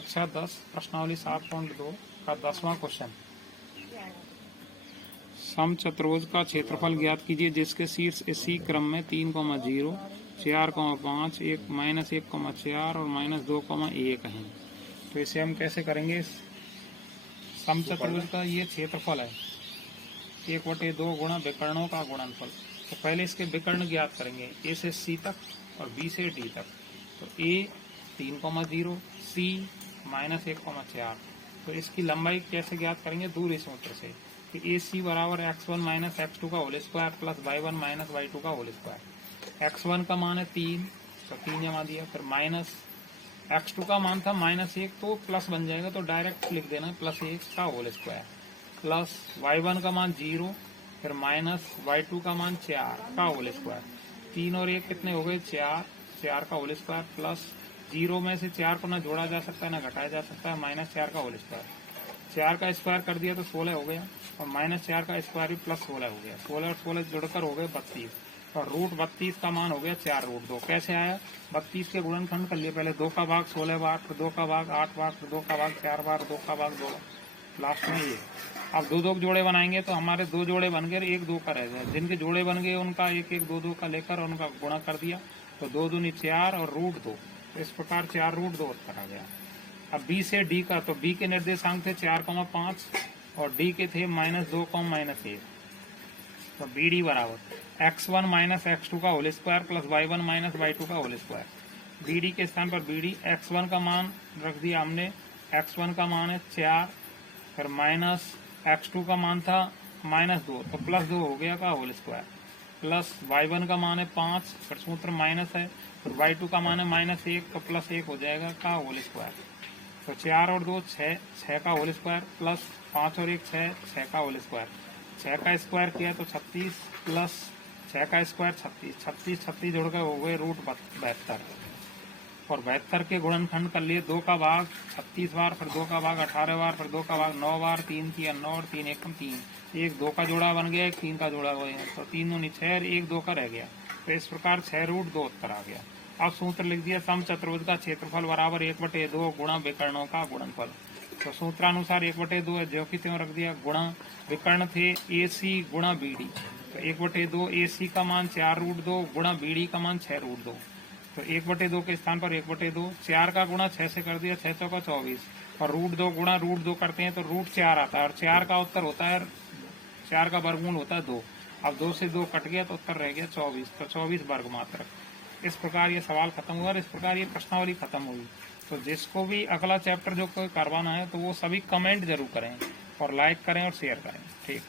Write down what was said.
कक्षा 10 प्रश्नावली 7.2 का 10वां क्वेश्चन। समचतुर्भुज का क्षेत्रफल ज्ञात कीजिए जिसके शीर्ष इसी क्रम में 3,0, 4,5, 1 -1,4 और -2,1 हैं। तो इसे हम कैसे करेंगे? समचतुर्भुज का ये क्षेत्रफल है 1/2 गुणा विकर्णों का गुणनफल। तो पहले इसके विकर्ण ज्ञात करेंगे, ए से सी तक और बी से डी तक। तो ए 3,0, सी -1,4। तो इसकी लंबाई कैसे ज्ञात करेंगे? दूरी सूत्र से कि ए सी बराबर x1 - x2 का whole square plus y1 - y2 का होल स्क्वायर। x1 का मान है 3, तो 3 जमा दिया, फिर माइनस x2 का मान था -1, तो प्लस बन जाएगा, तो डायरेक्ट लिख देना +1 का होल स्क्वायर प्लस y1 का मान 0, फिर माइनस y2 का मान 4 का होल स्क्वायर। 3 और 1 कितने हो गए? 4, 4 का होल स्क्वायर प्लस 0 में से 4 को ना जोड़ा जा सकता है ना घटाया जा सकता है, -4 का होल स्क्वायर। 4 का स्क्वायर कर दिया तो 16 हो गया, और -4 का स्क्वायर भी प्लस 16 हो गया। 16 और 16 जुड़कर हो गए 32, और रूट 32 का मान हो गया 4√2। कैसे आया? 32 के गुणनखंड कर लिए, पहले 2 का भाग 16 बार, फिर 2 का भाग 8 बार, फिर 2 का भाग 4 बार, 2 का भाग 2, लास्ट में ये। अब 2 जोड़े बनाएंगे तो हमारे 2 जोड़े बन गए, 1 2 का रह गया। जिनके जोड़े बन गए उनका 1 1 2 2 का लेकर उनका गुणा कर दिया, तो 2 दूनी 4 और √2। तो इस प्रकार 4√2 उत्तर आ गया। अब बी से डी का, तो बी के निर्देशांक थे 4,5 और डी के थे -2, -1। तो बी डी बराबर x1 - x2 का whole square plus y1 - y2 का होल स्क्वायर। बी डी के स्थान पर बी डी x1 का मान रख दिया हमने, x1 का मान है 4, फिर माइनस x2 का मान था -2, तो +2 हो गया का होल स्क्वायर, प्लस y1 का मान है 5, फिर सूत्र माइनस है, फिर y2 का मान है -1, तो +1 हो जाएगा का होल स्क्वायर। तो 4 और 2 6, 6 का होल स्क्वायर प्लस 5 और 1 6, 6 का होल स्क्वायर। 6 का स्क्वायर किया तो 36 प्लस 6 का स्क्वायर 36, 36 36 जोड़ कर हो गए √72, और 72 के गुणनखंड कर लिए। 2 का भाग 36 बार, फिर 2 का भाग 18 बार, फिर 2 का भाग 9 बार, 3 की 9 और 3 एकम 3। 1 2 का जोड़ा बन गया, 1 3 का जोड़ा हो गया, तो 3 दूनी 6 और 1 2 का रह गया। तो इस प्रकार 6√2 उत्तर आ गया। अब सूत्र लिख दिया, समचतुर्भुज का क्षेत्रफल बराबर 1/2 गुणा विकर्णों का गुणनफल। तो सूत्रानुसार 1/2 है, जो कि त्यों रख दिया, गुणा विकर्ण थे ए सी गुणा बी डी। तो 1/2 ए सी का मान 4√2 गुणा बी डी का मान 6√2। तो 1/2 के स्थान पर 1/2, 4 का गुणा 6 से कर दिया, 6 चौका 24, और √2 गुणा √2 करते हैं तो √4 आता है, और 4 का उत्तर होता है, 4 का वर्गमूल होता है 2। अब 2 से 2 कट गया तो उत्तर रह गया 24, तो 24 वर्ग मात्रक। इस प्रकार ये सवाल खत्म हुआ और इस प्रकार ये प्रश्नावली खत्म हुई। तो जिसको भी अगला चैप्टर जो कोई करवाना है तो वो सभी कमेंट जरूर करें और लाइक करें और शेयर करें। ठीक।